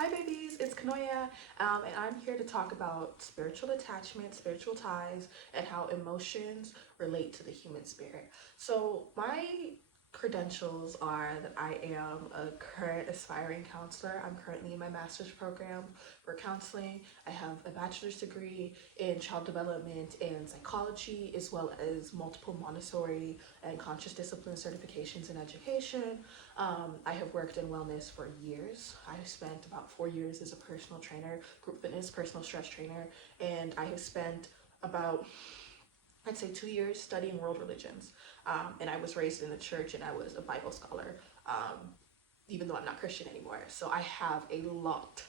Hi babies, it's Kanoya, and I'm here to talk about spiritual attachment, spiritual ties, and how emotions relate to the human spirit. So my credentials are that I am a current aspiring counselor. I'm currently in my master's program for counseling. I have a bachelor's degree in child development and psychology, as well as multiple Montessori and conscious discipline certifications in education. I have worked in wellness for years. I have spent about 4 years as a personal trainer, group fitness, personal stretch trainer, and I have spent about, I'd say, 2 years studying world religions. And I was raised in the church and I was a Bible scholar, even though I'm not Christian anymore. So I have a lot,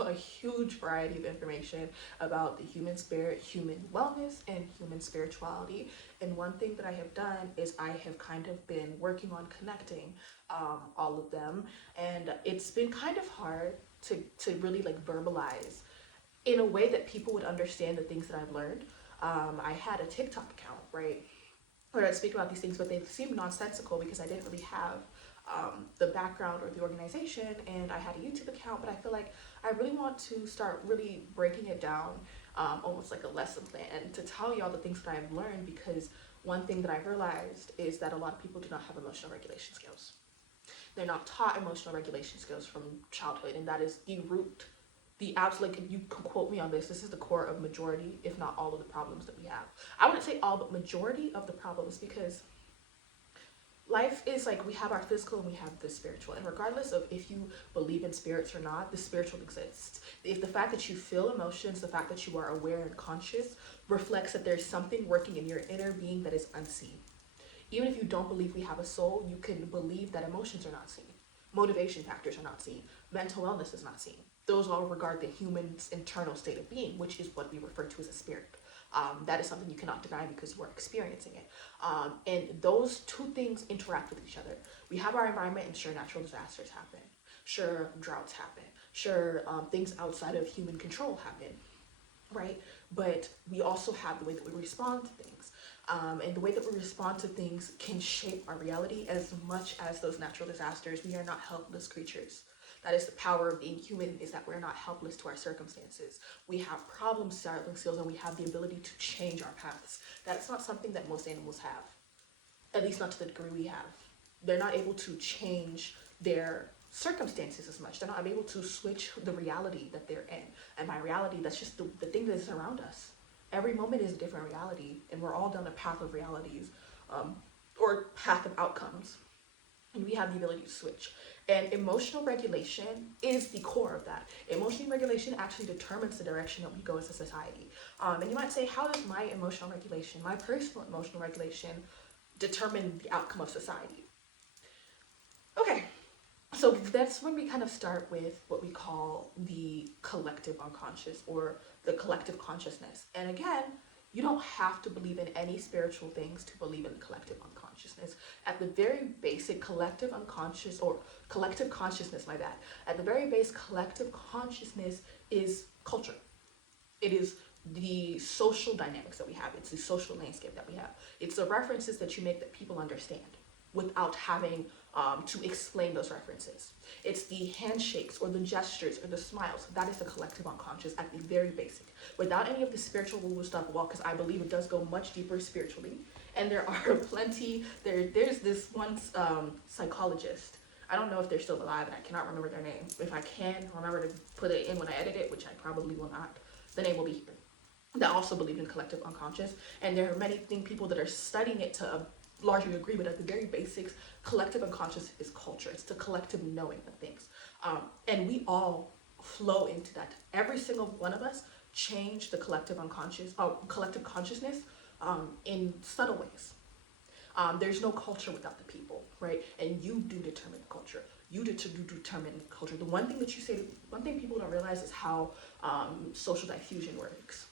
a huge variety of information about the human spirit, human wellness, and human spirituality. And one thing that I have done is I have kind of been working on connecting all of them. And it's been kind of hard to really like verbalize in a way that people would understand the things that I've learned. I had a TikTok account, right, where I speak about these things, but they seemed nonsensical because I didn't really have the background or the organization, and I had a YouTube account, but I feel like I really want to start really breaking it down, almost like a lesson plan to tell y'all the things that I've learned, because one thing that I've realized is that a lot of people do not have emotional regulation skills. They're not taught emotional regulation skills from childhood, and that is the root, the absolute, like, you can quote me on this is the core of majority, if not all of the problems that we have. I wouldn't say all, but majority of the problems, because life is like we have our physical and we have the spiritual, and regardless of if you believe in spirits or not, the spiritual exists. If the fact that you feel emotions, the fact that you are aware and conscious, reflects that there's something working in your inner being that is unseen. Even if you don't believe we have a soul, you can believe that emotions are not seen, motivation factors are not seen, mental wellness is not seen. Those all regard the human's internal state of being, which is what we refer to as a spirit. That is something you cannot deny because you are experiencing it. And those two things interact with each other. We have our environment, and sure, natural disasters happen. Sure, droughts happen. Sure, things outside of human control happen, right? But we also have the way that we respond to things. And the way that we respond to things can shape our reality as much as those natural disasters. We are not helpless creatures. That is the power of being human, is that we're not helpless to our circumstances. We have problem solving skills and we have the ability to change our paths. That's not something that most animals have, at least not to the degree we have. They're not able to change their circumstances as much. They're not able to switch the reality that they're in. And by reality, that's just the thing that is around us. Every moment is a different reality, and we're all down a path of realities, or path of outcomes, and we have the ability to switch. And emotional regulation is the core of that. Emotional regulation actually determines the direction that we go as a society. And you might say, how does my emotional regulation, my personal emotional regulation, determine the outcome of society? Okay, so that's when we kind of start with what we call the collective unconscious, or the collective consciousness. And again, you don't have to believe in any spiritual things to believe in the collective unconsciousness. At the very basic, collective unconscious, or collective consciousness, my bad. At the very base, collective consciousness is culture. It is the social dynamics that we have. It's the social landscape that we have. It's the references that you make that people understand without having to explain those references. It's the handshakes or the gestures or the smiles. That is the collective unconscious at the very basic. Without any of the spiritual woo stuff, well, because I believe it does go much deeper spiritually. And there are plenty, there's this one psychologist. I don't know if they're still alive. I cannot remember their name. If I can remember to put it in when I edit it, which I probably will not, the name will be here, that also believe in collective unconscious. And there are many people that are studying it to largely agree, but at the very basics, collective unconscious is culture. It's the collective knowing of things. And we all flow into that. Every single one of us change the collective unconscious, collective consciousness, in subtle ways. There's no culture without the people, right? And you do determine the culture. You do determine the culture. The one thing that you say, one thing people don't realize is how social diffusion works,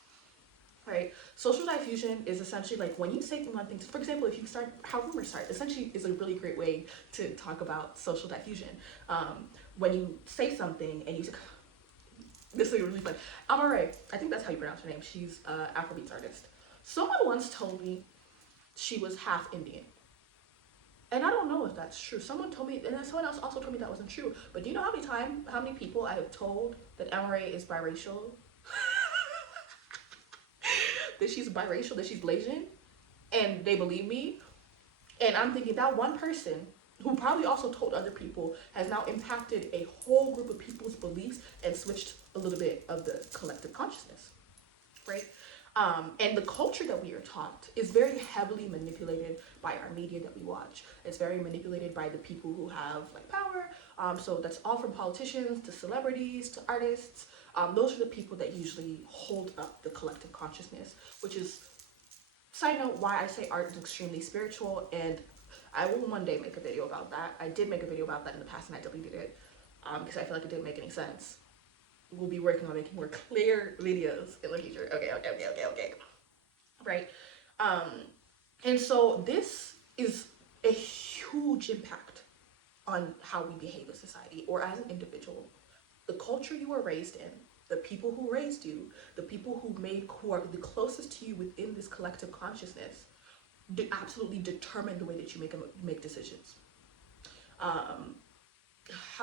right? Social diffusion is essentially like when you say one thing, for example, if you start, how rumors start, essentially is a really great way to talk about social diffusion. When you say something and you, this is really fun. Amare, I think that's how you pronounce her name. She's an Afrobeats artist. Someone once told me she was half Indian. And I don't know if that's true. Someone told me, and then someone else also told me that wasn't true. But do you know how many people I have told that Amaray is biracial? That she's biracial, that she's Blasian, and they believe me. And I'm thinking that one person who probably also told other people has now impacted a whole group of people's beliefs and switched a little bit of the collective consciousness, right? And the culture that we are taught is very heavily manipulated by our media that we watch. It's very manipulated by the people who have like power. So that's all from politicians to celebrities to artists. Those are the people that usually hold up the collective consciousness, which is, side note, why I say art is extremely spiritual. And I will one day make a video about that. I did make a video about that in the past and I deleted it because I feel like it didn't make any sense. We'll be working on making more clear videos in the future. Okay. Right. And so this is a huge impact on how we behave as society or as an individual. The culture you were raised in, the people who raised you, the people who are the closest to you within this collective consciousness, absolutely determine the way that you make decisions. How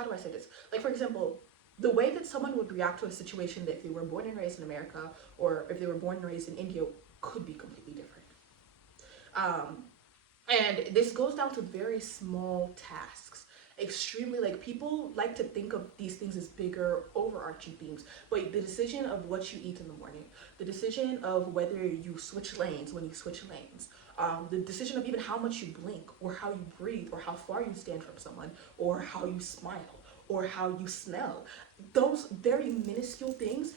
do I say this? Like, for example, the way that someone would react to a situation that if they were born and raised in America or if they were born and raised in India could be completely different. And this goes down to very small tasks. Extremely, like, people like to think of these things as bigger overarching themes, but the decision of what you eat in the morning, the decision of whether you switch lanes when you switch lanes, the decision of even how much you blink or how you breathe or how far you stand from someone or how you smile or how you smell, those very minuscule things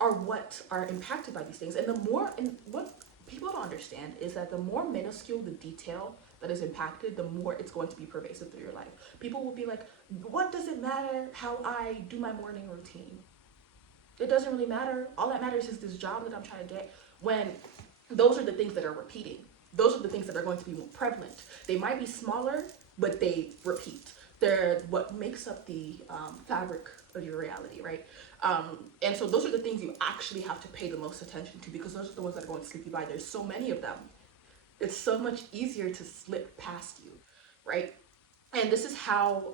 are what are impacted by these things. And what people don't understand is that the more minuscule the detail that is impacted, the more it's going to be pervasive through your life. People will be like, what does it matter how I do my morning routine? It doesn't really matter. All that matters is this job that I'm trying to get. When those are the things that are repeating. Those are the things that are going to be more prevalent. They might be smaller, but they repeat. They're what makes up the fabric of your reality, right? And so those are the things you actually have to pay the most attention to because those are the ones that are going to slip you by. There's so many of them. It's so much easier to slip past you, right? And this is how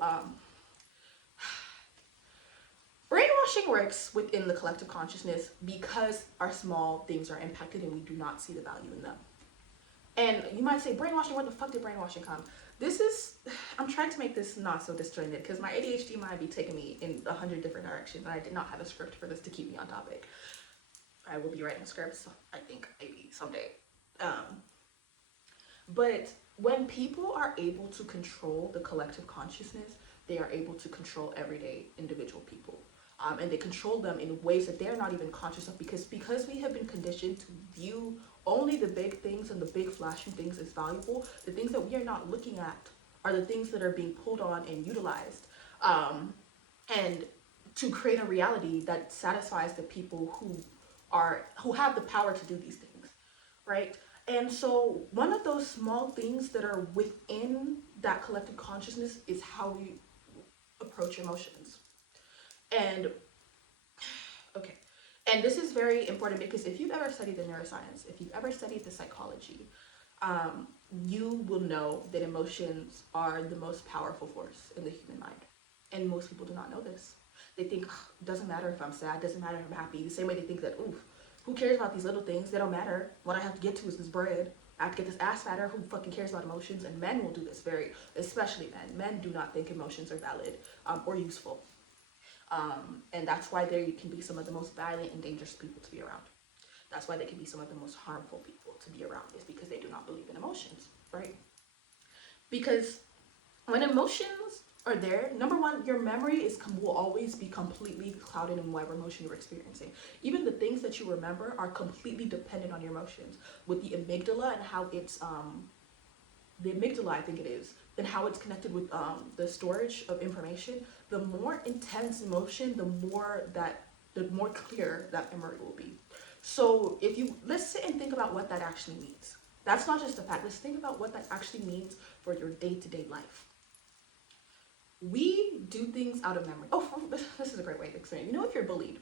brainwashing works within the collective consciousness because our small things are impacted and we do not see the value in them. And you might say, brainwashing, where the fuck did brainwashing come? I'm trying to make this not so disjointed because my ADHD might be taking me in 100 different directions and I did not have a script for this to keep me on topic. I will be writing scripts, I think, maybe someday. But when people are able to control the collective consciousness, they are able to control everyday individual people. And they control them in ways that they're not even conscious of because we have been conditioned to view only the big things and the big flashing things as valuable. The things that we are not looking at are the things that are being pulled on and utilized. And to create a reality that satisfies the people who have the power to do these things, right? And so one of those small things that are within that collective consciousness is how we approach emotions. And okay, and this is very important because if you've ever studied the neuroscience, if you've ever studied the psychology, you will know that emotions are the most powerful force in the human mind. And most people do not know this. They think, it doesn't matter if I'm sad, it doesn't matter if I'm happy. The same way they think that, oof, who cares about these little things? They don't matter. What I have to get to is this bread. I have to get this ass fatter. Who fucking cares about emotions? And men will do this especially men. Men do not think emotions are valid or useful. And that's why they can be some of the most violent and dangerous people to be around. That's why they can be some of the most harmful people to be around, is because they do not believe in emotions, right? Because when emotions are there, number one, your memory will always be completely clouded in whatever emotion you're experiencing. Even the things that you remember are completely dependent on your emotions. With the amygdala and how it's the amygdala, I think it is, and how it's connected with the storage of information. The more intense emotion, the more clear that memory will be. So let's sit and think about what that actually means. That's not just a fact. Let's think about what that actually means for your day-to-day life. We do things out of memory. Oh, this is a great way to explain it. You know, if you're bullied,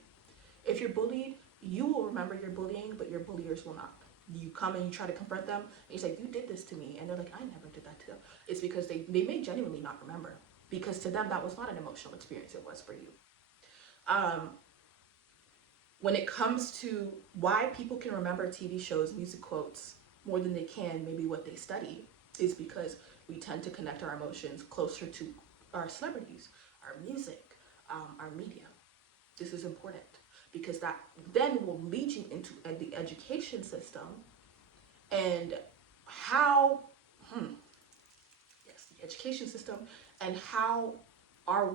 you will remember your bullying, but your bulliers will not. you come and you try to confront them, and you say, you did this to me, and they're like, I never did that to them. It's because they may genuinely not remember, because to them that was not an emotional experience, it was for you. um, when it comes to why people can remember TV shows, music quotes more than they can maybe what they study, is because we tend to connect our emotions closer to our celebrities, our music, our media. This is important because that then will lead you into the education system and how, yes, the education system, and how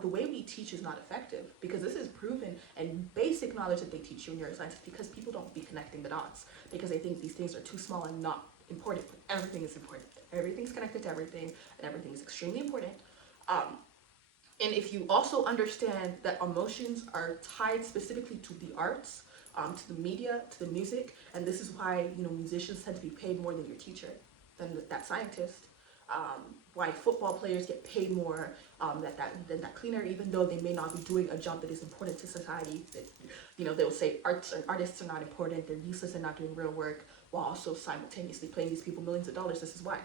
the way we teach is not effective, because this is proven and basic knowledge that they teach you in neuroscience, because people don't be connecting the dots because they think these things are too small and not important. But everything is important. Everything's connected to everything, and everything is extremely important. Um, and if you also understand that emotions are tied specifically to the arts, to the media, to the music, and this is why musicians tend to be paid more than your teacher, than that scientist. Why football players get paid more than that cleaner, even though they may not be doing a job that is important to society. That they'll say artists are not important, they're useless and not doing real work, while also simultaneously paying these people millions of dollars. This is why.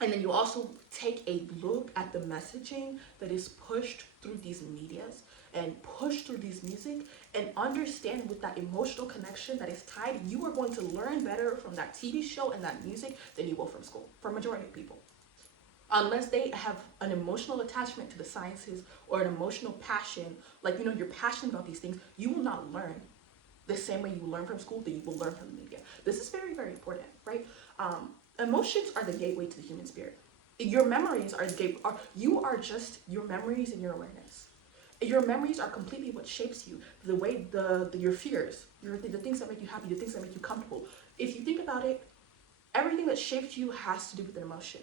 And then you also take a look at the messaging that is pushed through these medias and pushed through these music, and understand with that emotional connection that is tied, you are going to learn better from that TV show and that music than you will from school, for a majority of people. Unless they have an emotional attachment to the sciences or an emotional passion, like you're passionate about these things, you will not learn the same way you learn from school that you will learn from the media. This is very, very important, right? Emotions are the gateway to the human spirit. Your memories are the gateway. You are just your memories and your awareness. Your memories are completely what shapes you. The way your fears, the things that make you happy, the things that make you comfortable. If you think about it, everything that shapes you has to do with an emotion.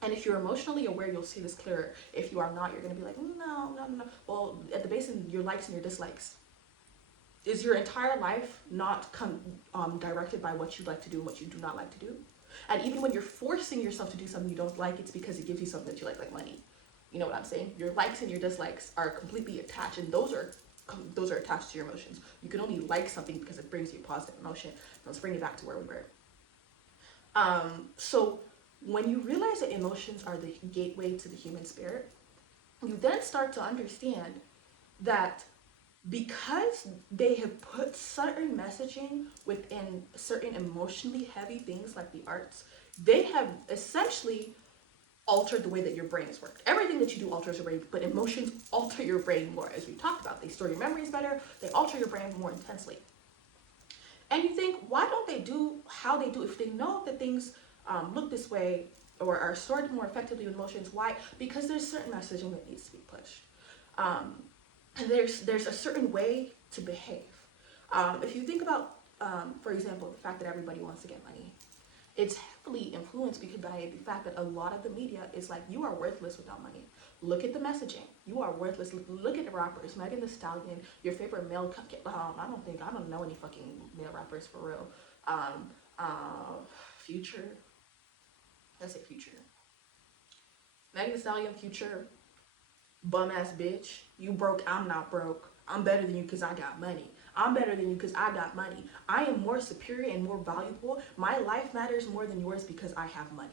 And if you're emotionally aware, you'll see this clearer. If you are not, you're going to be like, no, no, no. Well, at the base of your likes and your dislikes, is your entire life not directed by what you like to do and what you do not like to do? And even when you're forcing yourself to do something you don't like, it's because it gives you something that you like money. You know what I'm saying? Your likes and your dislikes are completely attached, and those are attached to your emotions. You can only like something because it brings you a positive emotion. Let's bring it back to where we were. So when you realize that emotions are the gateway to the human spirit, you then start to understand that because they have put certain messaging within certain emotionally heavy things like the arts, they have essentially altered the way that your brain is worked. Everything that you do alters your brain, but emotions alter your brain more. As we talked about, they store your memories better, they alter your brain more intensely. And you think, why don't they do how they do? If they know that things look this way or are stored more effectively with emotions, why? Because there's certain messaging that needs to be pushed. There's a certain way to behave. If you think about, for example, the fact that everybody wants to get money, it's heavily influenced because by the fact that a lot of the media is like, you are worthless without money. Look at the messaging. You are worthless. Look at the rappers. Megan Thee Stallion, your favorite male. I don't know any fucking male rappers for real. Future. Let's say Future. Megan Thee Stallion, Future. Bum ass bitch. You broke. I'm not broke. I'm better than you because I got money. I'm better than you because I got money. I am more superior and more valuable. My life matters more than yours because I have money.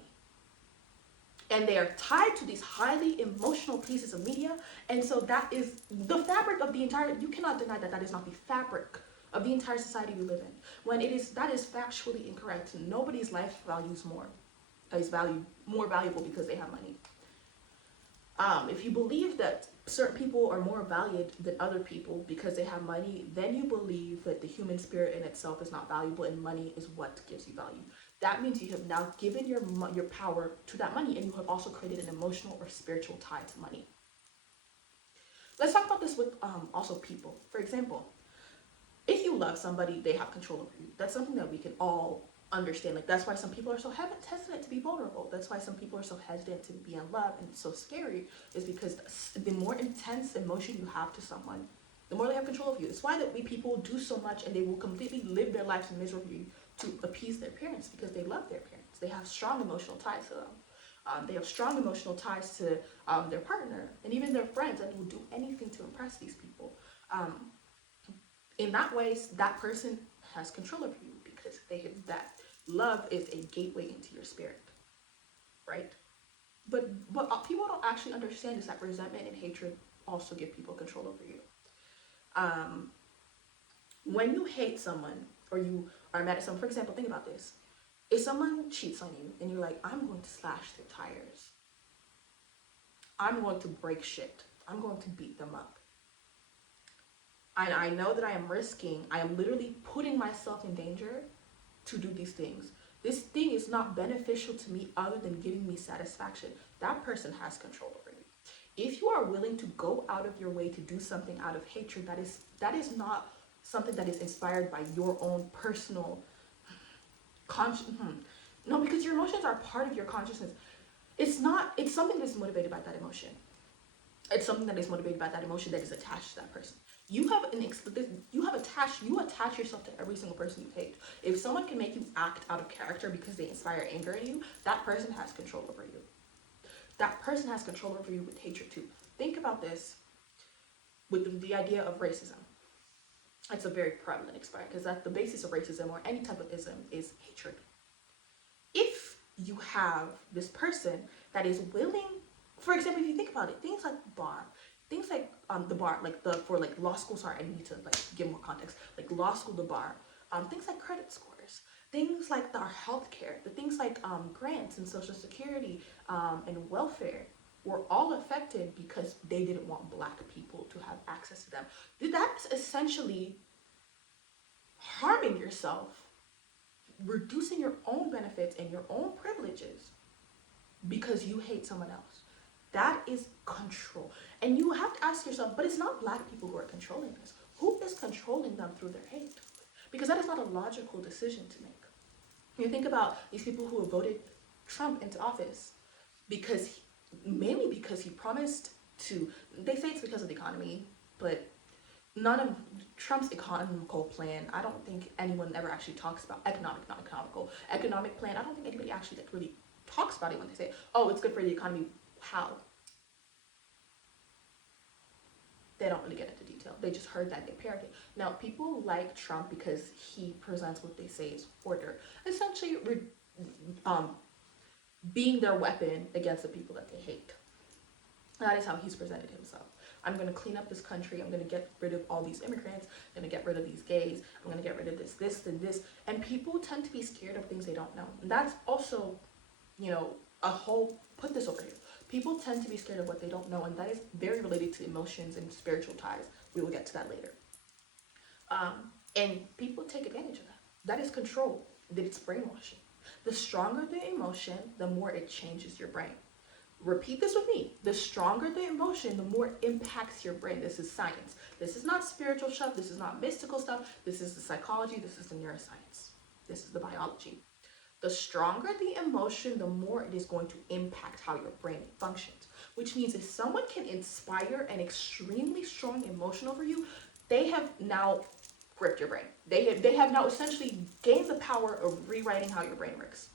And they are tied to these highly emotional pieces of media. And so that is the fabric of the entire, you cannot deny that that is not the fabric of the entire society we live in. When that is factually incorrect. Nobody's life values more, is more valuable because they have money. If you believe that certain people are more valued than other people because they have money, then you believe that the human spirit in itself is not valuable and money is what gives you value. That means you have now given your power to that money, and you have also created an emotional or spiritual tie to money. Let's talk about this with also people. For example, if you love somebody, they have control over you. That's something that we can all understand. Like, that's why some people are so hesitant to be vulnerable. That's why some people are so hesitant to be in love, and it's so scary, is because the more intense emotion you have to someone, the more they have control of you. It's why that we people do so much, and they will completely live their lives miserably to appease their parents, because they love their parents. They have strong emotional ties to them. They have strong emotional ties to their partner and even their friends, and will do anything to impress these people. In that way, that person has control of you, practice. That love is a gateway into your spirit, right? But what people don't actually understand is that resentment and hatred also give people control over you. Um, when you hate someone or you are mad at someone, for example, think about this. If someone cheats on you and you're like, I'm going to slash their tires, I'm going to break shit, I'm going to beat them up. And I know that I am literally putting myself in danger to do these things. This thing is not beneficial to me other than giving me satisfaction. That person has control over you. If you are willing to go out of your way to do something out of hatred, that is not something that is inspired by your own personal conscience. No, because your emotions are part of your consciousness. It's something that's motivated by that emotion. It's something that is motivated by that emotion that is attached to that person. You attach yourself to every single person you hate. If someone can make you act out of character because they inspire anger in you, that person has control over you. That person has control over you with hatred too. Think about this with the idea of racism. It's a very prevalent experience because that's the basis of racism or any type of ism is hatred. If you have this person that is willing, for example, if you think about it, things like the bar, like for law school. Sorry, I need to give more context. Like law school, the bar, things like credit scores, things like our healthcare, the things like grants and social security and welfare were all affected because they didn't want Black people to have access to them. That's essentially harming yourself, reducing your own benefits and your own privileges because you hate someone else. That is control. And you have to ask yourself, but it's not Black people who are controlling this. Who is controlling them through their hate? Because that is not a logical decision to make. You think about these people who have voted Trump into office mainly because he promised to, they say it's because of the economy, but none of Trump's economical plan, I don't think anyone ever actually talks about economic plan. I don't think anybody actually really talks about it when they say, oh, it's good for the economy. How? They don't really get into detail. They just heard that, they parroted it. Now, people like Trump because he presents what they say is order. Essentially, being their weapon against the people that they hate. That is how he's presented himself. I'm going to clean up this country. I'm going to get rid of all these immigrants. I'm going to get rid of these gays. I'm going to get rid of this, and this. And people tend to be scared of things they don't know. And that's also, put this over here. People tend to be scared of what they don't know, and that is very related to emotions and spiritual ties. We will get to that later. And people take advantage of that. That is control. That it's brainwashing. The stronger the emotion, the more it changes your brain. Repeat this with me. The stronger the emotion, the more it impacts your brain. This is science. This is not spiritual stuff. This is not mystical stuff. This is the psychology. This is the neuroscience. This is the biology. The stronger the emotion, the more it is going to impact how your brain functions. Which means if someone can inspire an extremely strong emotion over you, they have now gripped your brain. They have now essentially gained the power of rewriting how your brain works.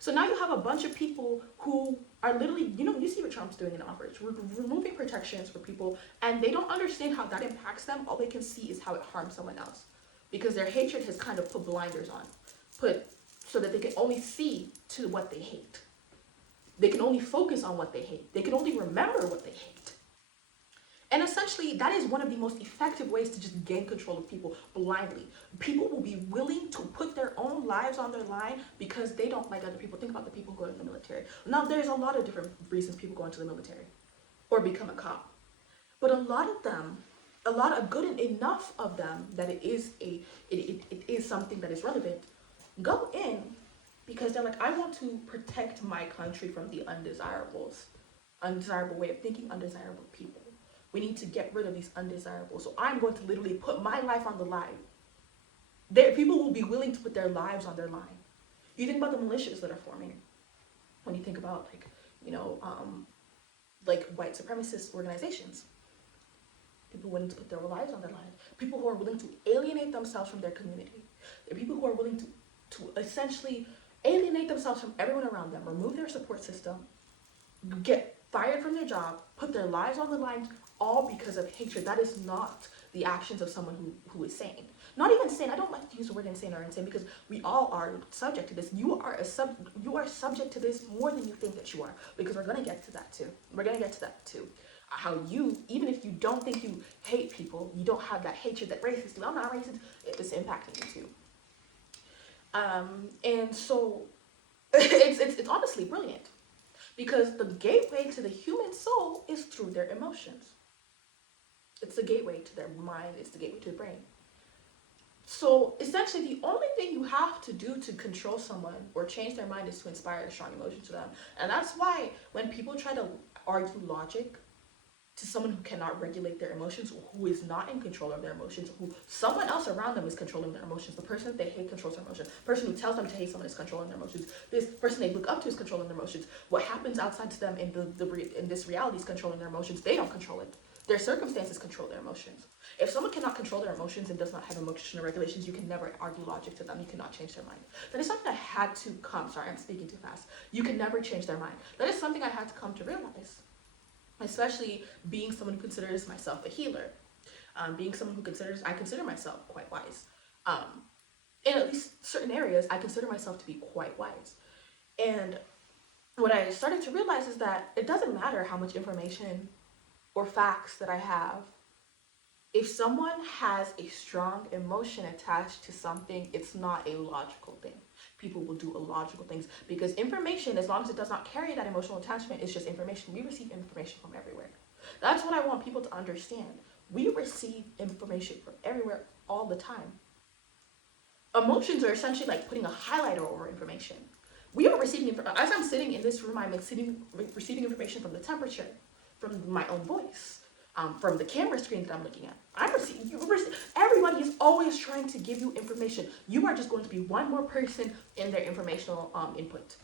So now you have a bunch of people who are literally, you see what Trump's doing in office, removing protections for people, and they don't understand how that impacts them. All they can see is how it harms someone else because their hatred has kind of put blinders on, so that they can only see to what they hate. They can only focus on what they hate. They can only remember what they hate. And essentially, that is one of the most effective ways to just gain control of people blindly. People will be willing to put their own lives on their line because they don't like other people. Think about the people who go to the military. Now, there's a lot of different reasons people go into the military or become a cop. But a lot of good enough of them that it is something that is relevant, go in because they're like, I want to protect my country from the undesirable way of thinking, undesirable people. We need to get rid of these undesirables. So I'm going to literally put my life on the line. People will be willing to put their lives on their line. You think about the militias that are forming. When you think about white supremacist organizations. People willing to put their lives on their line. People who are willing to alienate themselves from their community. There are people who are willing to essentially alienate themselves from everyone around them, remove their support system, get fired from their job, put their lives on the line all because of hatred. That is not the actions of someone who is sane. Not even sane. I don't like to use the word insane or insane because we all are subject to this. You are subject to this more than you think that you are, because we're gonna get to that too. We're gonna get to that too. How you, even if you don't think you hate people, you don't have that hatred, that racist. I'm not racist. It's impacting you too. And so it's honestly brilliant, because the gateway to the human soul is through their emotions. It's the gateway to their mind. It's the gateway to the brain. So essentially, the only thing you have to do to control someone or change their mind is to inspire a strong emotion to them. And that's why when people try to argue logic to someone who cannot regulate their emotions, who is not in control of their emotions, who someone else around them is controlling their emotions, the person that they hate controls their emotions, the person who tells them to hate someone is controlling their emotions, this person they look up to is controlling their emotions, what happens outside to them in this reality is controlling their emotions. They don't control it. Their circumstances control their emotions. If someone cannot control their emotions and does not have emotional regulations, you can never argue logic to them. You cannot change their mind. That is something that had to come. Sorry, I'm speaking too fast. You can never change their mind. That is something I had to come to realize. Especially being someone who considers myself a healer. Being someone who I consider myself quite wise. In at least certain areas, I consider myself to be quite wise. And what I started to realize is that it doesn't matter how much information or facts that I have. If someone has a strong emotion attached to something, it's not a logical thing. People will do illogical things because information, as long as it does not carry that emotional attachment, is just information. We receive information from everywhere. That's what I want people to understand. We receive information from everywhere all the time. Emotions are essentially like putting a highlighter over information. We are receiving, as I'm sitting in this room, I'm receiving information from the temperature, from my own voice, from the camera screen that I'm looking at. Everybody is always trying to give you information. You are just going to be one more person in their informational input.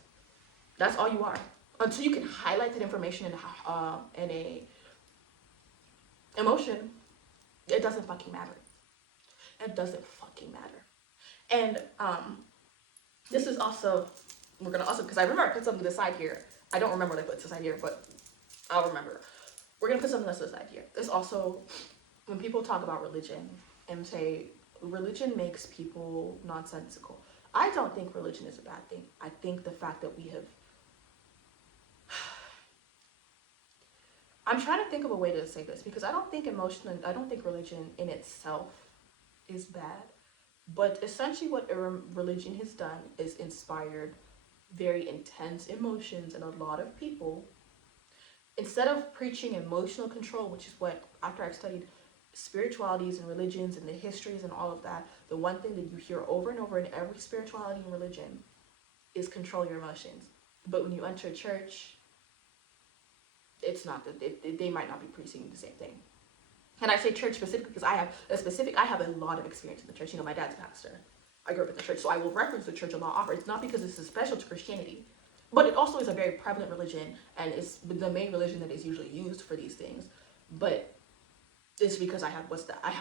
That's all you are. Until you can highlight that information in a emotion, it doesn't fucking matter. It doesn't fucking matter. And this is also, we're gonna also, because I remember I put something to the side here. I don't remember what I put to the side here, but I'll remember. We're gonna put something else to the side here. It's also, when people talk about religion and say religion makes people nonsensical, I don't think religion is a bad thing. I think the fact that we have, I'm trying to think of a way to say this, because I don't think religion in itself is bad, but essentially what religion has done is inspired very intense emotions in a lot of people. Instead of preaching emotional control, which is what, after I've studied spiritualities and religions and the histories and all of that, the one thing that you hear over and over in every spirituality and religion is control your emotions. But when you enter a church, it's not that they might not be preaching the same thing. And I say church specifically because I have a lot of experience in the church. You know, my dad's a pastor. I grew up in the church, so I will reference the church a lot often. It's not because this is special to Christianity, but it also is a very prevalent religion, and it's the main religion that is usually used for these things. But it's because I have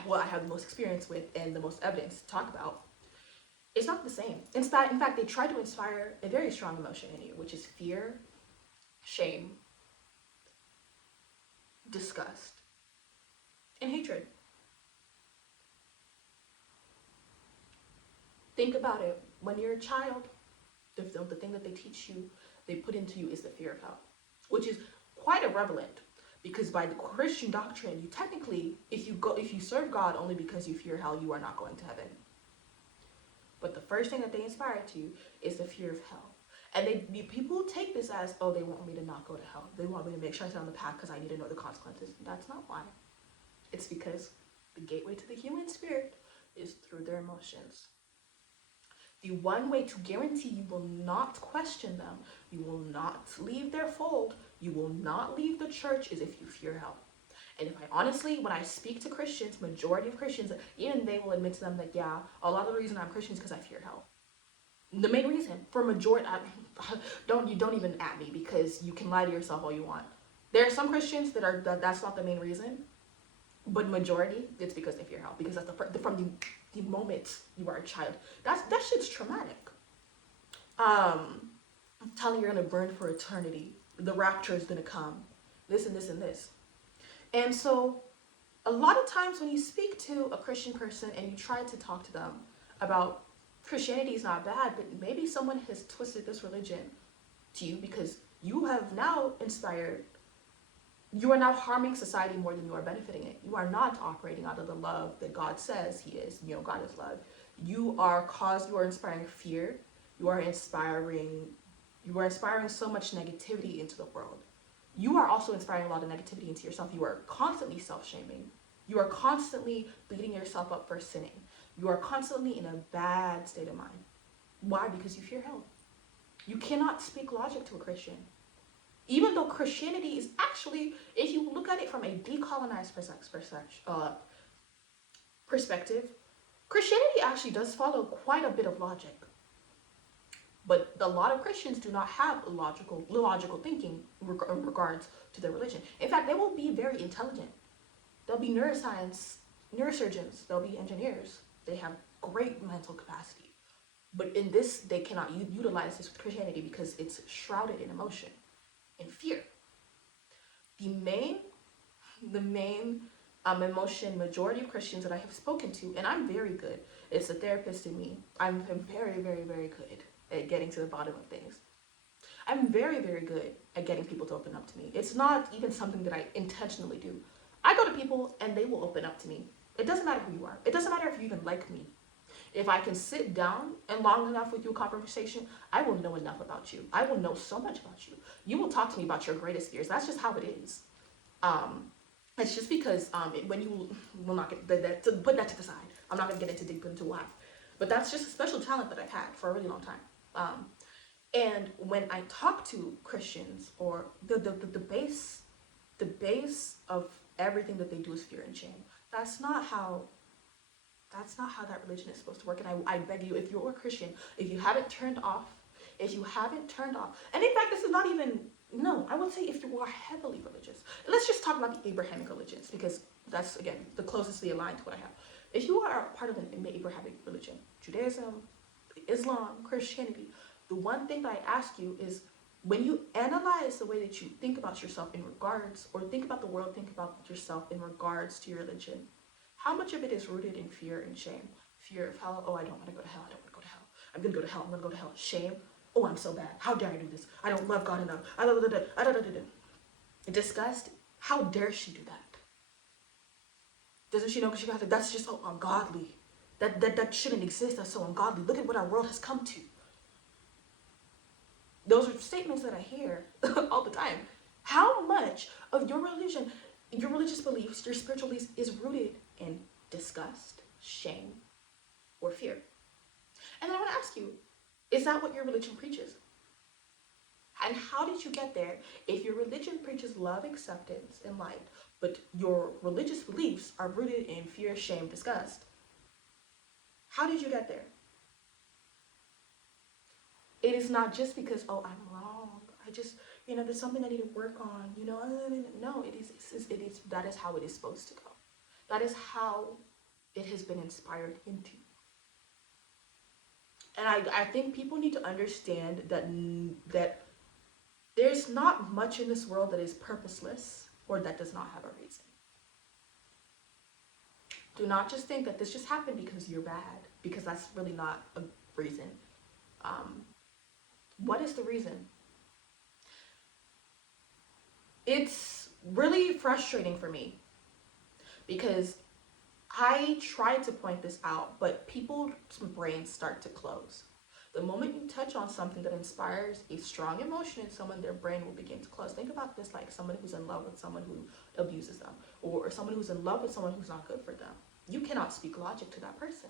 what I have the most experience with and the most evidence to talk about. It's not the same. In fact, they try to inspire a very strong emotion in you, which is fear, shame, disgust, and hatred. Think about it. When you're a child, the thing that they teach you, they put into you, is the fear of hell, which is quite irrelevant, because by the Christian doctrine, you technically, if you serve God only because you fear hell, you are not going to heaven. But the first thing that they inspire to you is the fear of hell. And people take this as, oh, they want me to not go to hell. They want me to make sure I stay on the path because I need to know the consequences. That's not why. It's because the gateway to the human spirit is through their emotions. The one way to guarantee you will not question them, you will not leave their fold, you will not leave the church, is if you fear hell. And if I honestly, when I speak to Christians, majority of Christians, even they will admit to them that, yeah, a lot of the reason I'm Christian is because I fear hell. The main reason for majority, don't even at me, because you can lie to yourself all you want. There are some Christians that's not the main reason, but majority, it's because they fear hell, because that's from the moment you are a child. That shit's traumatic. Telling you're gonna burn for eternity, the rapture is gonna come, this and this and this. And so a lot of times when you speak to a Christian person and you try to talk to them about Christianity is not bad, but maybe someone has twisted this religion to you because you have now inspired, you are now harming society more than you are benefiting it. You are not operating out of the love that God says He is. You know, God is love. You are inspiring fear. You are inspiring, you are inspiring so much negativity into the world. You are also inspiring a lot of negativity into yourself. You are constantly self-shaming. You are constantly beating yourself up for sinning. You are constantly in a bad state of mind. Why? Because you fear hell. You cannot speak logic to a Christian. Even though Christianity is actually, if you look at it from a decolonized perspective, Christianity actually does follow quite a bit of logic. But a lot of Christians do not have logical thinking in regards to their religion. In fact, they will be very intelligent. They'll be neurosurgeons, they'll be engineers. They have great mental capacity. But in this, they cannot utilize this with Christianity because it's shrouded in emotion and fear. The main emotion majority of Christians that I have spoken to, and I'm very good. It's a therapist in me. I'm very, very, very good at getting to the bottom of things. I'm very, very good at getting people to open up to me. It's not even something that I intentionally do. I go to people and they will open up to me. It doesn't matter who you are. It doesn't matter if you even like me. If I can sit down and long enough with you a conversation, I will know enough about you. I will know so much about you. You will talk to me about your greatest fears. That's just how it is. It's just because when you will not get that, to put that to the side. I'm not gonna get into deep into why, but that's just a special talent that I've had for a really long time. And when I talk to Christians, or the base of everything that they do is fear and shame. That's not how that religion is supposed to work. And I beg you, if you're a Christian, if you haven't turned off, and in fact, this is not even, no, I would say if you are heavily religious, let's just talk about the Abrahamic religions, because that's, again, the closestly aligned to what I have. If you are part of an Abrahamic religion, Judaism, Islam, Christianity, the one thing that I ask you is, when you analyze the way that you think about yourself in regards, or think about the world, think about yourself in regards to your religion, how much of it is rooted in fear and shame? Fear of hell. Oh, I don't want to go to hell. I don't want to go to hell. I'm going to go to hell. I'm going to go to hell. Shame. Oh, I'm so bad. How dare I do this? I don't love God enough. Disgust. How dare she do that? Doesn't she know that's just so ungodly. That shouldn't exist. That's so ungodly. Look at what our world has come to. Those are statements that I hear all the time. How much of your religion, your religious beliefs, your spiritual beliefs is rooted in disgust, shame, or fear? And then I want to ask you, is that what your religion preaches? And how did you get there if your religion preaches love, acceptance, and light, but your religious beliefs are rooted in fear, shame, disgust? How did you get there? It is not just because, oh, I'm wrong. I just, there's something I need to work on. No, it is. That is how it is supposed to go. That is how it has been inspired into. And I think people need to understand that there's not much in this world that is purposeless or that does not have a reason. Do not just think that this just happened because you're bad, because that's really not a reason. What is the reason? It's really frustrating for me because I try to point this out, but people's brains start to close. The moment you touch on something that inspires a strong emotion in someone, their brain will begin to close. Think about this like someone who's in love with someone who abuses them, or someone who's in love with someone who's not good for them. You cannot speak logic to that person.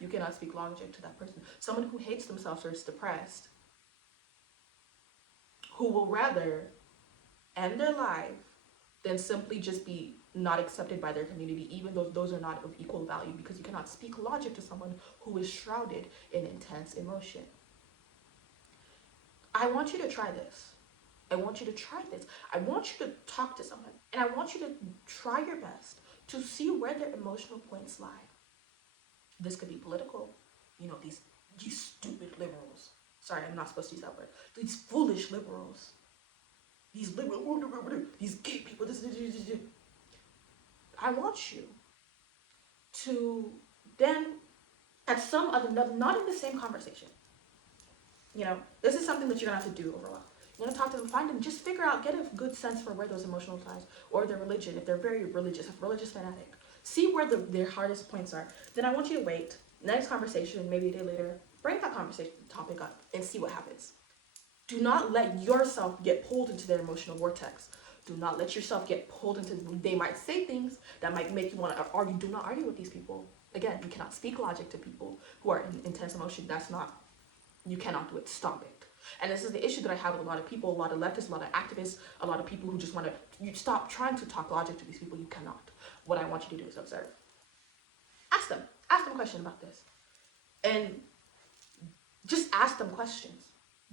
You cannot speak logic to that person. Someone who hates themselves or is depressed, who will rather end their life than simply just be not accepted by their community, even though those are not of equal value, because you cannot speak logic to someone who is shrouded in intense emotion. I want you to try this. I want you to try this. I want you to talk to someone, and I want you to try your best to see where their emotional points lie. This could be political. These stupid liberals. Sorry, I'm not supposed to use that word. These foolish liberals. these liberal, these gay people, I want you to then, at some other, not in the same conversation, this is something that you're gonna have to do over a while. You want to talk to them, find them, just figure out, get a good sense for where those emotional ties, or their religion, if they're very religious, if religious fanatic, see where their hardest points are. Then I want you to wait, next conversation, maybe a day later, bring that conversation topic up and see what happens. Do not let yourself get pulled into their emotional vortex. Do not let yourself get pulled into, they might say things that might make you want to argue. Do not argue with these people. Again, you cannot speak logic to people who are in intense emotion. You cannot do it. Stop it. And this is the issue that I have with a lot of people, a lot of leftists, a lot of activists, a lot of people who just want to, you stop trying to talk logic to these people. You cannot. What I want you to do is observe. Ask them a question about this. And just ask them questions.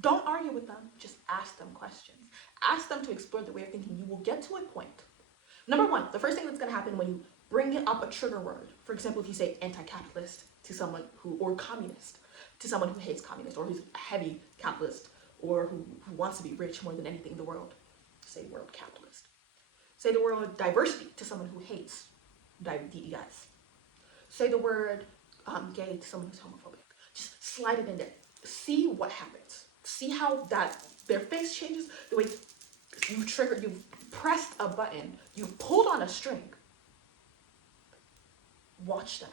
Don't argue with them, just ask them questions. Ask them to explore the way of thinking. You will get to a point. Number one, the first thing that's going to happen when you bring up a trigger word, for example, if you say anti-capitalist to someone or communist, to someone who hates communist, or who's a heavy capitalist, or who wants to be rich more than anything in the world, say world capitalist. Say the word diversity to someone who hates DEIs. Say the word gay to someone who's homophobic. Just slide it in there. See what happens. See how their face changes, the way you've pressed a button, you pulled on a string. Watch that.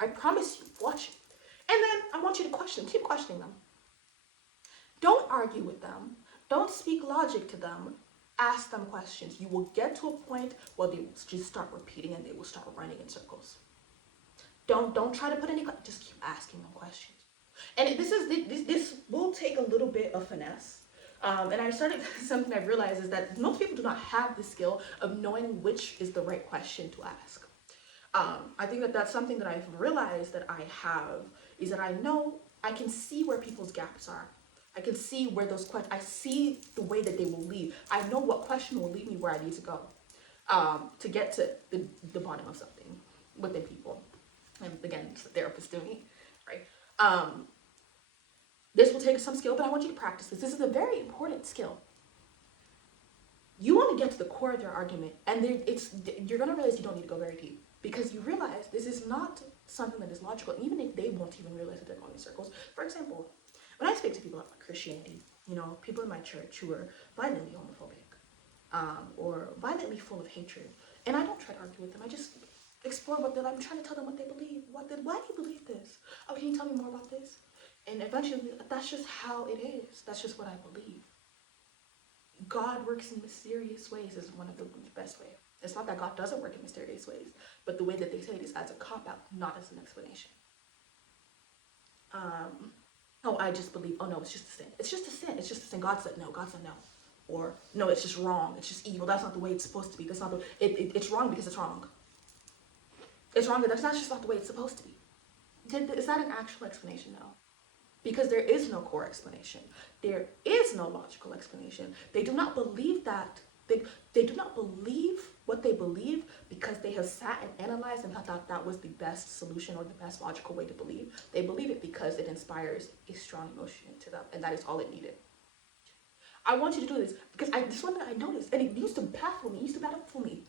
I promise you, watch it. And then I want you to keep questioning them. Don't argue with them. Don't speak logic to them. Ask them questions. You will get to a point where they will just start repeating and they will start running in circles. Don't try to put any, just keep asking them questions. And this will take a little bit of finesse. And I started, something I've realized is that most people do not have the skill of knowing which is the right question to ask. I think that's something that I've realized that I have, is that I can see where people's gaps are. I can see where those questions, I see the way that they will lead. I know what question will lead me where I need to go to get to the bottom of something within people. And again, it's a therapist doing it, right? This will take some skill, but I want you to practice this. This is a very important skill. You want to get to the core of their argument, and you're going to realize you don't need to go very deep, because you realize this is not something that is logical, and even if they won't even realize that they're going in circles. For example, when I speak to people about Christianity, people in my church who are violently homophobic, or violently full of hatred, and I don't try to argue with them. I just explore I'm trying to tell them what they believe. Why do you believe this? Oh, can you tell me more about this? And eventually, that's just how it is. That's just what I believe. God works in mysterious ways is one of the best ways. It's not that God doesn't work in mysterious ways, but the way that they say it is as a cop-out, not as an explanation. I just believe, no, it's just a sin. It's just a sin. It's just a sin. God said no. Or, no, it's just wrong. It's just evil. That's not the way it's supposed to be. That's not it's wrong because it's wrong. It's wrong, but that's just not the way it's supposed to be. Is that an actual explanation? No. Because there is no core explanation. There is no logical explanation. They do not believe that. They do not believe what they believe because they have sat and analyzed and thought that was the best solution or the best logical way to believe. They believe it because it inspires a strong emotion to them, and that is all it needed. I want you to do this because this one that I noticed, and it used to baffle me.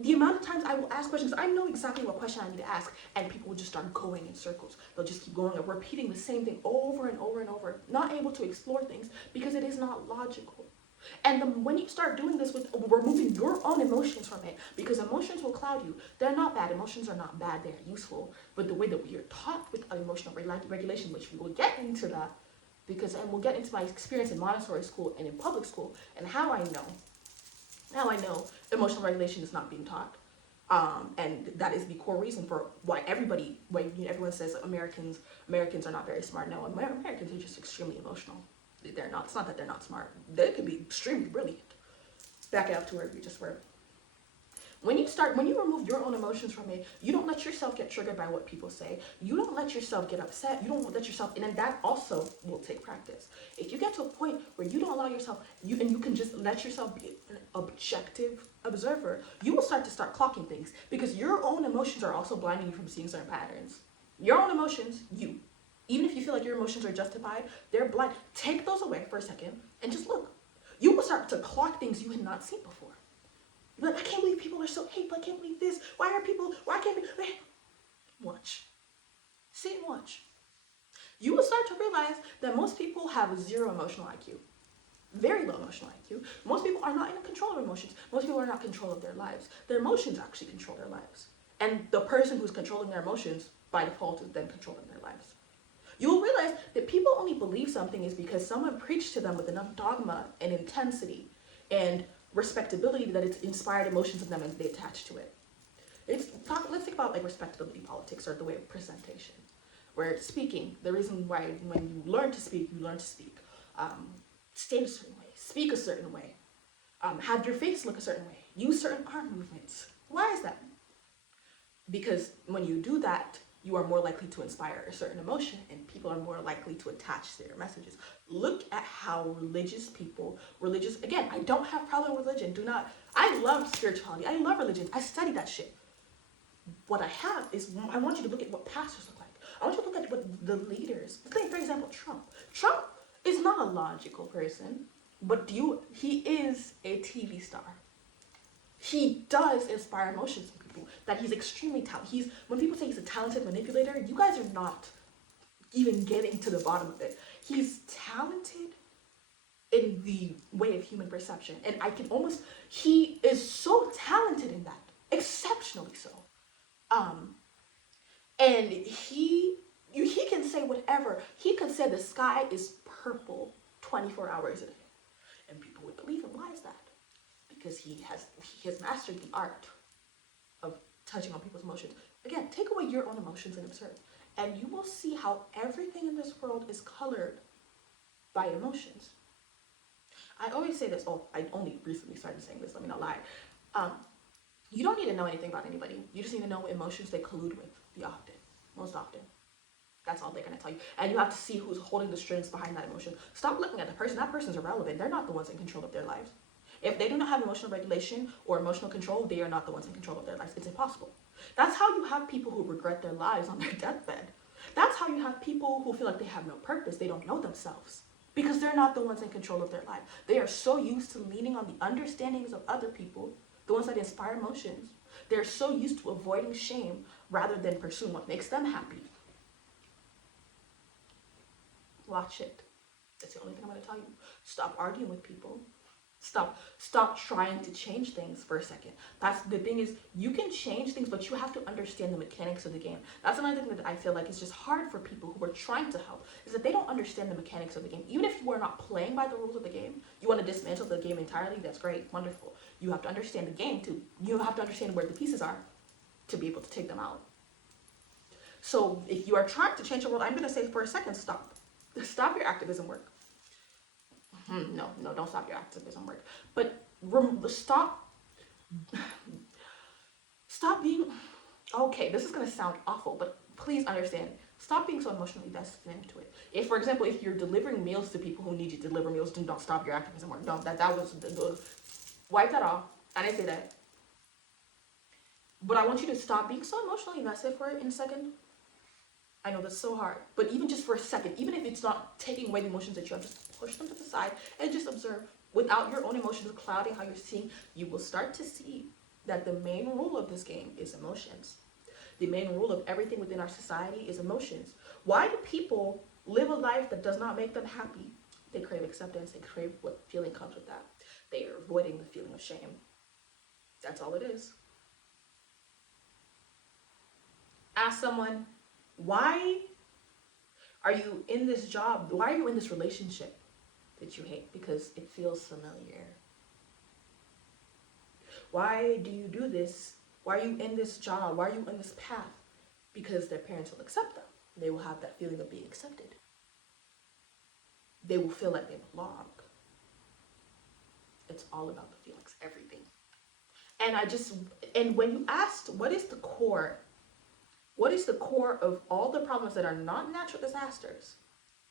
The amount of times I will ask questions, I know exactly what question I need to ask, and people will just start going in circles. They'll just keep going and repeating the same thing over and over and over, not able to explore things because it is not logical. And when you start doing this with removing your own emotions from it, because emotions will cloud you. They're not bad. Emotions are not bad. They're useful. But the way that we are taught with emotional regulation, which we will get into that, and we'll get into my experience in Montessori school and in public school, and how I know emotional regulation is not being taught. And that is the core reason for why everyone says Americans are not very smart. No, Americans are just extremely emotional. They're not. It's not that they're not smart. They can be extremely brilliant. Back it up to where we just were. When you remove your own emotions from it, you don't let yourself get triggered by what people say. You don't let yourself get upset. You don't let yourself, and then that also will take practice. If you get to a point where you don't allow yourself, you can just let yourself be an objective observer, you will start clocking things because your own emotions are also blinding you from seeing certain patterns. Your own emotions, even if you feel like your emotions are justified, they're blind. Take those away for a second and just look. You will start to clock things you had not seen before. You're like, I can't believe people are so hateful. I can't believe this. Why can't we? Watch. Sit and watch. You will start to realize that most people have zero emotional IQ. Very low emotional IQ. Most people are not in control of emotions. Most people are not in control of their lives. Their emotions actually control their lives. And the person who's controlling their emotions, by default, is then controlling their lives. You will realize that people only believe something is because someone preached to them with enough dogma and intensity and respectability that it's inspired emotions in them and they attach to it. Let's think about like respectability politics or the way of presentation. Where speaking, the reason why when you learn to speak, you learn to speak. Stand a certain way, speak a certain way, have your face look a certain way, use certain arm movements. Why is that? Because when you do that, you are more likely to inspire a certain emotion and people are more likely to attach to your messages. Look at how again, I don't have problem with religion. I love spirituality. I love religion. I study that shit. What I have is, I want you to look at what pastors look like. I want you to look at what the leaders, for example, Trump. Trump is not a logical person, but he is a TV star. He does inspire emotions in people, that he's extremely talented. When people say he's a talented manipulator, you guys are not even getting to the bottom of it. He's talented in the way of human perception. And he is so talented in that, exceptionally so. And he can say whatever. He could say the sky is purple 24 hours a day. And people would believe him. Why is that? Because he has mastered the art of touching on people's emotions. Again, take away your own emotions and observe. And you will see how everything in this world is colored by emotions. I always say this. I only recently started saying this. Let me not lie. You don't need to know anything about anybody. You just need to know what emotions they collude with most often. That's all they're going to tell you. And you have to see who's holding the strings behind that emotion. Stop looking at the person. That person's irrelevant. They're not the ones in control of their lives. If they do not have emotional regulation or emotional control, they are not the ones in control of their lives. It's impossible. That's how you have people who regret their lives on their deathbed. That's how you have people who feel like they have no purpose. They don't know themselves. Because they're not the ones in control of their life. They are so used to leaning on the understandings of other people, the ones that inspire emotions. They're so used to avoiding shame rather than pursuing what makes them happy. Watch it. That's the only thing I'm going to tell you. Stop arguing with people. Stop trying to change things for a second. That's the thing is, you can change things, but you have to understand the mechanics of the game. That's another thing that I feel like is just hard for people who are trying to help, is that they don't understand the mechanics of the game. Even if you are not playing by the rules of the game, you want to dismantle the game entirely, that's great, wonderful. You have to understand the game too. You have to understand where the pieces are to be able to take them out. So if you are trying to change the world, I'm going to say for a second, stop. Stop your activism work. No, don't stop your activism work. But stop being, okay, this is going to sound awful, but please understand, stop being so emotionally invested into it. If, for example, if you're delivering meals to people who need you to deliver meals, then don't stop your activism work. No, that was, wipe that off. I didn't say that. But I want you to stop being so emotionally invested for it in a second. I know that's so hard, but even just for a second, even if it's not taking away the emotions that you have, just push them to the side and just observe. Without your own emotions clouding how you're seeing, you will start to see that the main rule of this game is emotions. The main rule of everything within our society is emotions. Why do people live a life that does not make them happy? They crave acceptance. They crave what feeling comes with that. They are avoiding the feeling of shame. That's all it is. Ask someone, why are you in this job? Why are you in this relationship that you hate? Because it feels familiar. Why do you do this? Why are you in this job? Why are you in this path? Because their parents will accept them. They will have that feeling of being accepted. They will feel like they belong. It's all about the feelings, everything. And when you asked, what is the core of all the problems that are not natural disasters?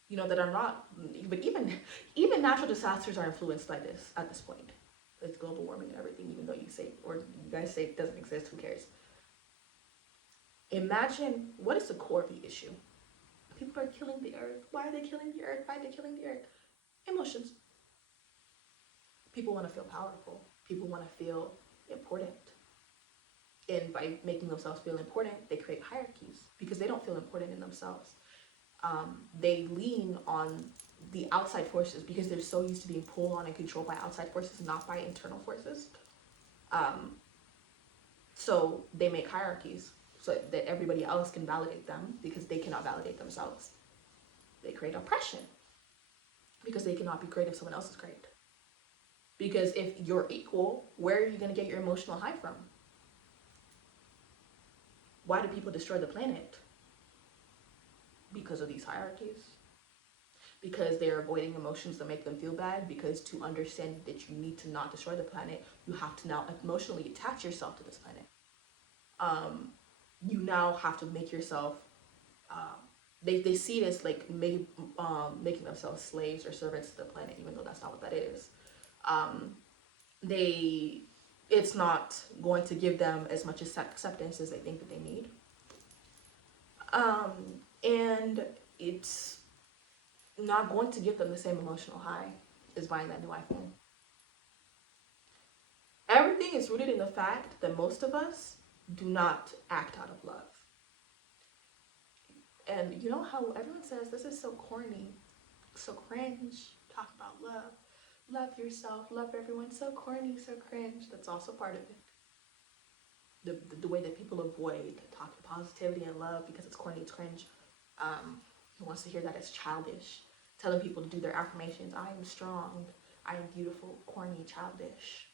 That are not, but even natural disasters are influenced by this at this point. It's global warming and everything, even though you guys say it doesn't exist, who cares? Imagine, what is the core of the issue? People are killing the earth. Why are they killing the earth? Why are they killing the earth? Emotions. People want to feel powerful. People want to feel important. And by making themselves feel important, they create hierarchies because they don't feel important in themselves. They lean on the outside forces because they're so used to being pulled on and controlled by outside forces, not by internal forces. So they make hierarchies so that everybody else can validate them because they cannot validate themselves. They create oppression because they cannot be great if someone else is great. Because if you're equal, where are you going to get your emotional high from? Why do people destroy the planet? Because of these hierarchies. Because they're avoiding emotions that make them feel bad. Because to understand that you need to not destroy the planet, you have to now emotionally attach yourself to this planet. You now have to make yourself, they see it as like making themselves slaves or servants to the planet, even though that's not what that is. It's not going to give them as much acceptance as they think that they need. And it's not going to give them the same emotional high as buying that new iPhone. Everything is rooted in the fact that most of us do not act out of love. And you know how everyone says this is so corny, so cringe, talk about love. Love yourself, love everyone, so corny, so cringe. That's also part of it. The way that people avoid talking positivity and love because it's corny, it's cringe. Who wants to hear that as childish? Telling people to do their affirmations. I am strong. I am beautiful. Corny, childish.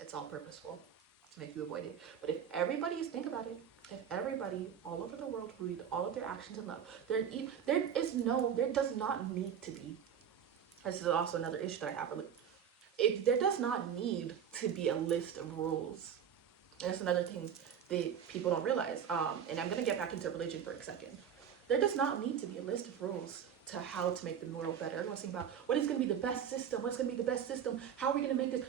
It's all purposeful to make you avoid it. But if everybody think about it, if everybody all over the world rooted all of their actions in love, there does not need to be. This is also another issue that I have. There does not need to be a list of rules. That's another thing that people don't realize. And I'm gonna get back into religion for a second. There does not need to be a list of rules to how to make the world better. Everyone's thinking about what is going to be the best system, what's going to be the best system, how are we going to make this.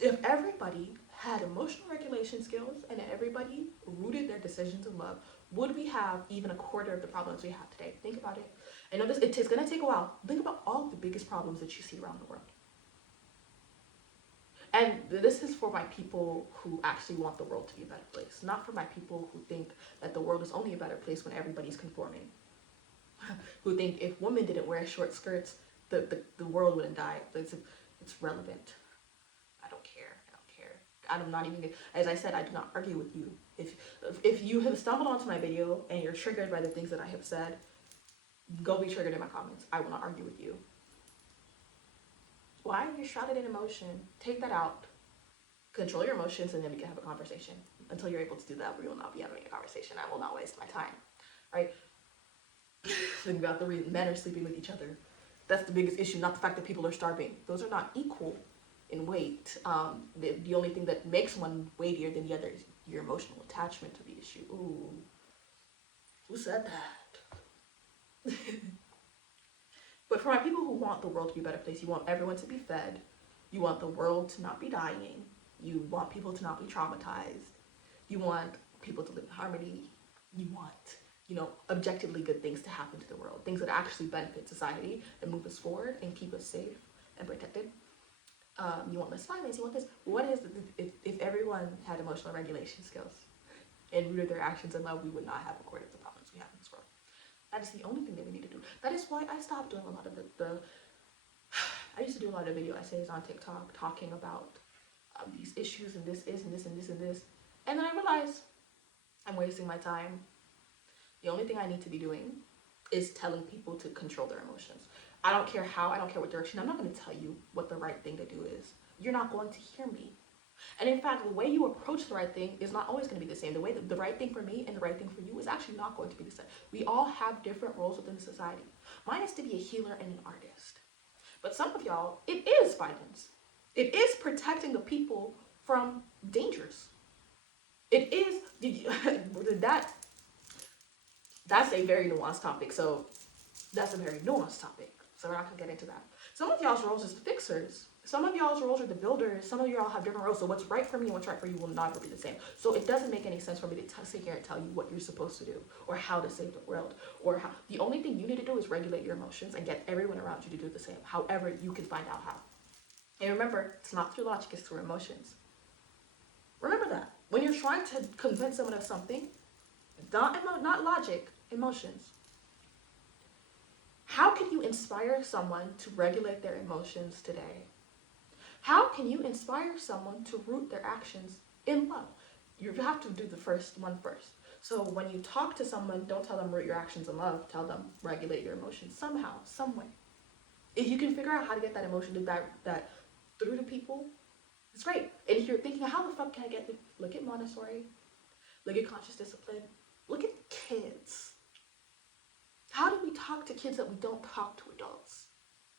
If everybody had emotional regulation skills and everybody rooted their decisions in love, would we have even a quarter of the problems we have today? Think about it. I know it's going to take a while. Think about all the biggest problems that you see around the world. And this is for my people who actually want the world to be a better place, not for my people who think that the world is only a better place when everybody's conforming. Who think if women didn't wear short skirts, the world wouldn't die. It's relevant. I don't care. I'm not even, as I said, I do not argue with you. If you have stumbled onto my video and you're triggered by the things that I have said, go be triggered in my comments. I will not argue with you. Why are you shrouded in emotion? Take that out. Control your emotions and then we can have a conversation. Until you're able to do that, we will not be having a conversation. I will not waste my time. Right? Think about the reason men are sleeping with each other. That's the biggest issue, not the fact that people are starving. Those are not equal in weight. The only thing that makes one weightier than the other is your emotional attachment to the issue. Ooh, who said that? But for my people who want the world to be a better place, you want everyone to be fed. You want the world to not be dying. You want people to not be traumatized. You want people to live in harmony. You want, objectively good things to happen to the world. Things that actually benefit society and move us forward and keep us safe and protected. You want less violence. You want this. What is if everyone had emotional regulation skills and rooted their actions in love, we would not have a quarter of the problems we have in this world. That is the only thing that we need to do. That is why I stopped doing a lot of I used to do a lot of video essays on TikTok talking about these issues and this is and this and this and this. And then I realized I'm wasting my time. The only thing I need to be doing is telling people to control their emotions. I don't care how, I don't care what direction. I'm not going to tell you what the right thing to do is. You're not going to hear me. And in fact, the way you approach the right thing is not always going to be the same. The way that the right thing for me and the right thing for you is actually not going to be the same. We all have different roles within society. Mine is to be a healer and an artist. But some of y'all, it is violence. It is protecting the people from dangers. It is, that's a very nuanced topic. So that's a very nuanced topic. So we're not going to get into that. Some of y'all's roles is the fixers. Some of y'all's roles are the builders. Some of y'all have different roles. So what's right for me and what's right for you will not be the same. So it doesn't make any sense for me to sit here and tell you what you're supposed to do or how to save the world or how. The only thing you need to do is regulate your emotions and get everyone around you to do the same. However, you can find out how. And remember, it's not through logic, it's through emotions. Remember that. When you're trying to convince someone of something, not logic, emotions. How can you inspire someone to regulate their emotions today? How can you inspire someone to root their actions in love? You have to do the first one first. So when you talk to someone, don't tell them root your actions in love. Tell them regulate your emotions somehow, some way. If you can figure out how to get that emotion to that through to people, it's great. And if you're thinking, how the fuck can I get it? Look at Montessori. Look at conscious discipline. Look at kids. How do we talk to kids that we don't talk to adults?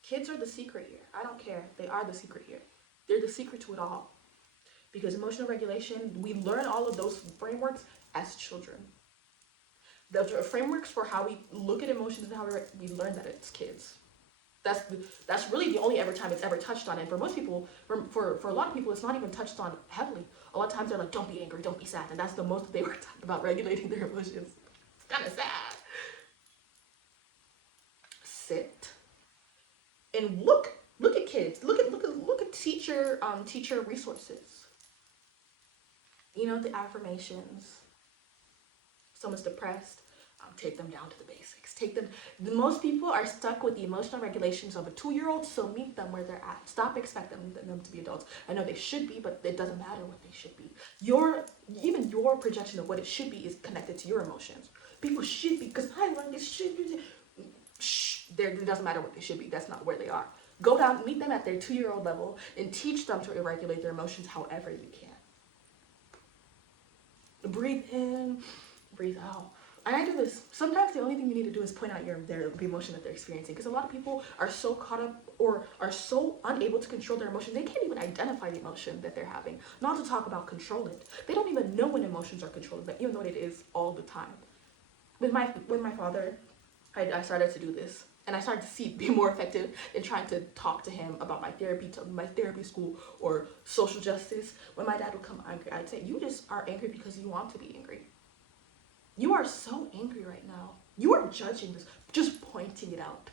Kids are the secret here. I don't care. They are the secret here. They're the secret to it all. Because emotional regulation, we learn all of those frameworks as children. The frameworks for how we look at emotions and how we learn that it's kids. That's really the only ever time it's ever touched on. And for most people, for a lot of people, it's not even touched on heavily. A lot of times they're like, don't be angry, don't be sad. And that's the most that they were talking about regulating their emotions. It's kind of sad. Sit and look at kids. Look at teacher resources. You know, the affirmations. Someone's depressed, take them down to the basics. Most people are stuck with the emotional regulations of a 2-year-old, so meet them where they're at. Stop expecting them to be adults. I know they should be, but it doesn't matter what they should be. Even your projection of what it should be is connected to your emotions. People should be, because I learned this should be. It doesn't matter what they should be. That's not where they are. Go down, meet them at their 2-year-old level, and teach them to regulate their emotions however you can. Breathe in, breathe out. And I do this. Sometimes the only thing you need to do is point out the emotion that they're experiencing. Because a lot of people are so caught up or are so unable to control their emotion, they can't even identify the emotion that they're having. Not to talk about control it. They don't even know when emotions are controlled, but even though it is all the time. With my father, I started to do this. And I started to be more effective in trying to talk to him about my therapy school or social justice. When my dad would come angry, I'd say, you just are angry because you want to be angry. You are so angry right now. You are judging this, just pointing it out.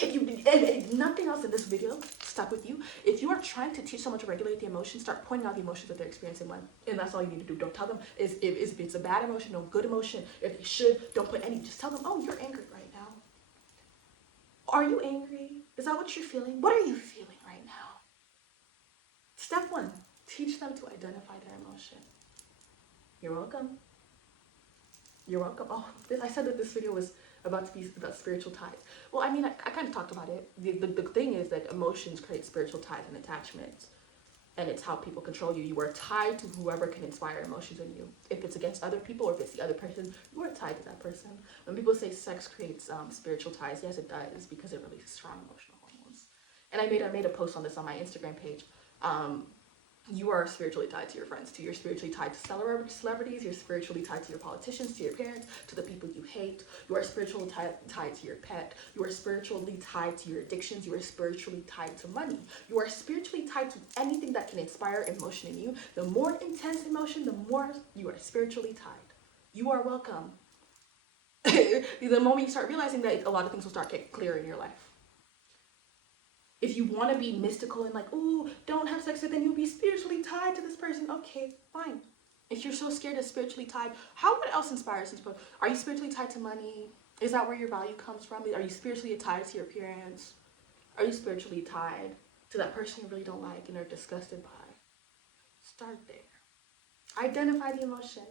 If nothing else in this video stuck with you, if you are trying to teach someone to regulate the emotions, start pointing out the emotions that they're experiencing when, and that's all you need to do. Don't tell them if it's a bad emotion, no good emotion. If they should, don't put any. Just tell them, oh, you're angry right now. Are you angry? Is that what you're feeling? What are you feeling right now? Step 1, teach them to identify their emotion. You're welcome. You're welcome. Oh, I said that this video was about to be about spiritual ties. Well, I mean, I kind of talked about it. The thing is that emotions create spiritual ties and attachments. And it's how people control you. You are tied to whoever can inspire emotions in you. If it's against other people or if it's the other person, you are tied to that person. When people say sex creates spiritual ties, yes, it does, because it releases strong emotional hormones. And I made a post on this on my Instagram page. You are spiritually tied to your friends, you're spiritually tied to celebrities, you're spiritually tied to your politicians, to your parents, to the people you hate. You are spiritually tied to your pet. You are spiritually tied to your addictions. You are spiritually tied to money. You are spiritually tied to anything that can inspire emotion in you. The more intense emotion, the more you are spiritually tied. You are welcome. The moment you start realizing that, a lot of things will start getting clearer in your life. If you want to be mystical and like, ooh, don't have sex with them, you'll be spiritually tied to this person. Okay, fine. If you're so scared of spiritually tied, what else inspires you? Are you spiritually tied to money? Is that where your value comes from? Are you spiritually tied to your appearance? Are you spiritually tied to that person you really don't like and are disgusted by? Start there. Identify the emotion.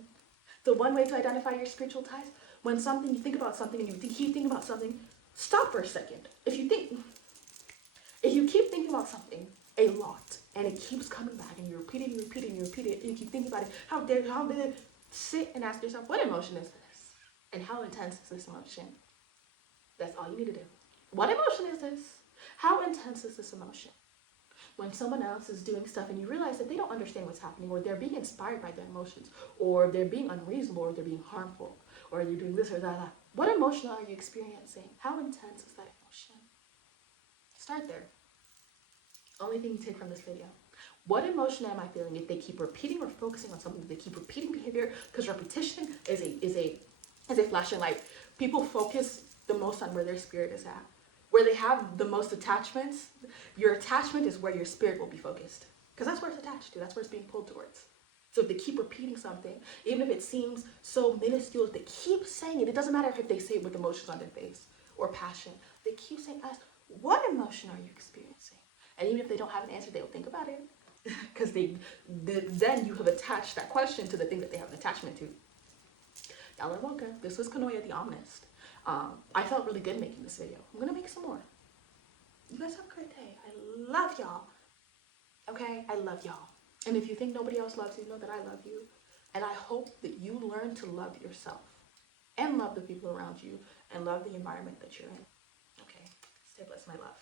The one way to identify your spiritual ties, when you think about something and you keep thinking about something, stop for a second. If you keep thinking about something a lot and it keeps coming back and you repeat it and you keep thinking about it, how did it sit and ask yourself, what emotion is this? And how intense is this emotion? That's all you need to do. What emotion is this? How intense is this emotion? When someone else is doing stuff and you realize that they don't understand what's happening, or they're being inspired by their emotions, or they're being unreasonable, or they're being harmful, or you're doing this or that. What emotion are you experiencing? How intense is that emotion? Start there. Only thing you take from this video. What emotion am I feeling? If they keep repeating or focusing on something, if they keep repeating behavior, because repetition is a flashing light. People focus the most on where their spirit is at. where they have the most attachments, your attachment is where your spirit will be focused. Because that's where it's attached to, that's where it's being pulled towards. So if they keep repeating something, even if it seems so minuscule, if they keep saying it, it doesn't matter if they say it with emotions on their face or passion. They keep saying, ask, what emotion are you experiencing? And even if they don't have an answer, they'll think about it. Because then you have attached that question to the thing that they have an attachment to. Y'all are welcome. This was Kanoya the Omnist. I felt really good making this video. I'm gonna make some more. You guys have a great day. I love y'all. Okay? I love y'all. And if you think nobody else loves you, know that I love you. And I hope that you learn to love yourself and love the people around you and love the environment that you're in. Okay? Stay blessed, my love.